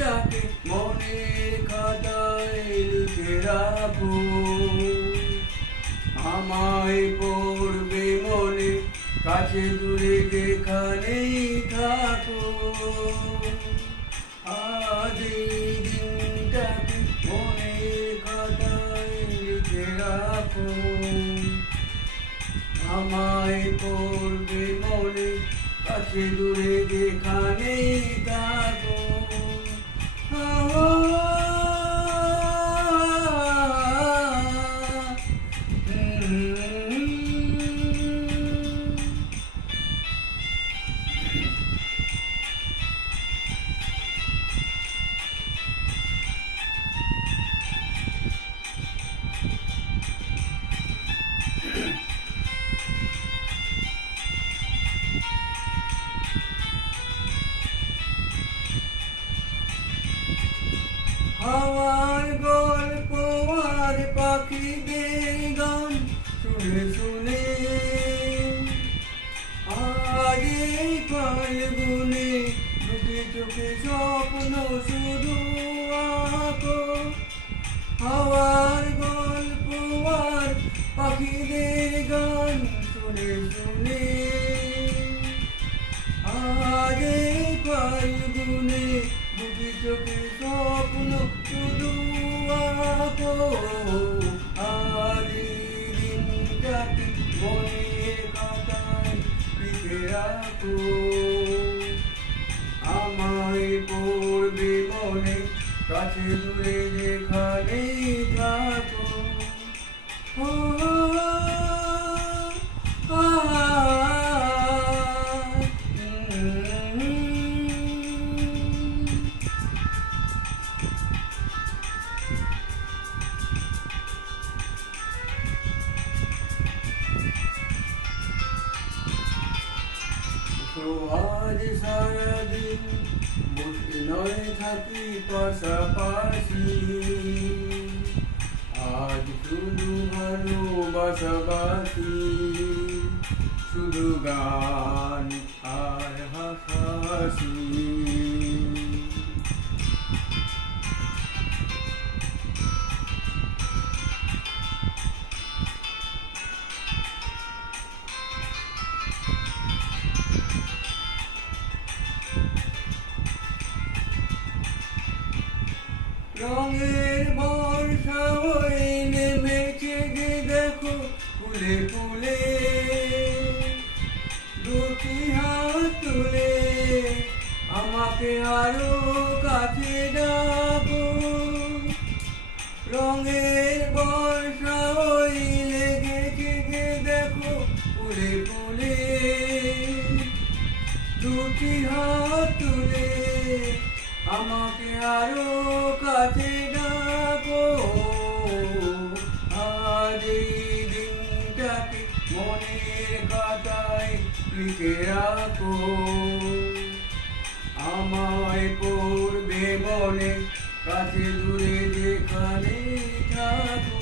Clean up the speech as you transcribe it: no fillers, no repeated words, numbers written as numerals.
দিনটাকে মনের খাতায় লিখে রাখো, আমায় পড়বে মনে, কাছে দূরে যেখানেই থাকো। আজ এই দিনটাকে মনের খাতায় লিখে রাখো, আমায় পড়বে মনে, কাছে দূরে যেখানেই থাকো। হাওয়ার গল্প আর পাখিদের গান শুনে শুনে আজ এই ফাল্গুনে দুটি চোখে স্বপ্ন শুধু আঁকো। হাওয়ার গল্প আর পাখিদের গান শুনে শুনে আজ এই ফাল্গুনে দুটি চোখে স্বপ্ন শুধু আঁকো। আর এই দিনটাকে মনের খাতায় লিখে রাখো, আমায় পড়বে মনে, কাছে দূরে যেখানেই থাকো। আজ সারাদিন বসে নয় থাকি পাশাপাশি, আজ শুধু ভালোবাসাবাসি, শুধু গান আর হাসাহাসি। রঙের বর্ষা হয়ে নেমেছে যে দেখো ফুলে ফুলে, দুটি হাত তুলে আমাকে আরো কাছে ডাকো। রঙের বর্ষা হয়ে লেগেছে যে দেখো ফুলে ফুলে, দুটি হাত তুলে আমাকে আরো কাছে ডাকো। আজ এই দিনটাকে মনের খাতায় লিখে রাখো, আমায় পড়বে মনে, কাছে দূরে যেখানে থাকো।